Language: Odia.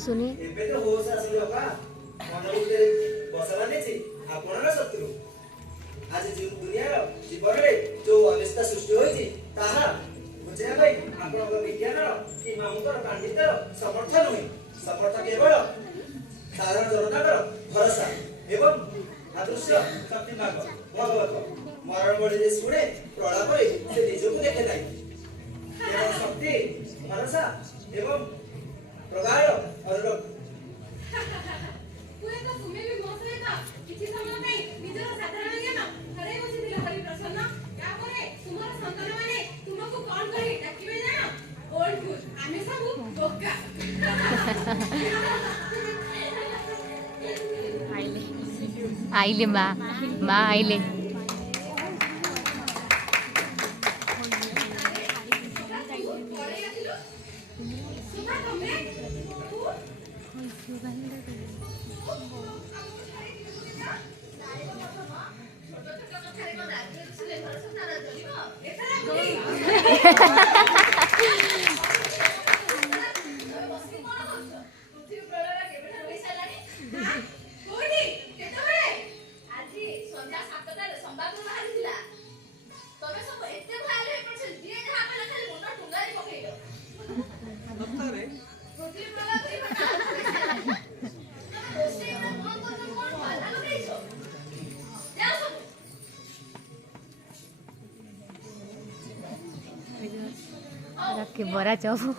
सुनी ଏବେ ତ ହୋସ ଆସିବ ବାପା ମନ ଭିତରେ ବସଲା ନେଛି ଆପଣର ଶତ୍ରୁ ଆଜି ଦୁନିଆର ଜୀବନରେ ଯୋଉ ଅନିଷ୍ଟା ସୃଷ୍ଟି ହୋଇଛି ତାହା ବୁଝିବା ପାଇଁ ଆପଣଙ୍କ ବିଜ୍ଞାନର କି ମାମୁଙ୍କର ପାଣ୍ଡିତ୍ୟର ସମର୍ଥ ନୁହେଁ ସମର୍ଥ କେବଳ ସାଧାରଣ ଜନତାଙ୍କର ଭରସା ଏବଂ ଆଦୃଶ୍ୟ ଶକ୍ତିମାଗ ଭଗବତ ମରଣ ବଳିରେ ଶୁଣେ ପ୍ରଳାପରେ ସେ ନିଜକୁ ଦେଖେ ନାହିଁ କେବଳ ଶକ୍ତି ଭରସା ଏବଂ प्रगाढ़ अनुरोध पुरे तो तुम्हें भी मोस रे था किछि समय नहीं निजर साधारण ज्ञान हरे बसिदिल हरि प्रसन्न या परे तुमर संतान माने तुमको कॉल करी डाकिबे जानो ओल्ड फूड आमे सब बोका आइले माँ आइले के बरा चौबू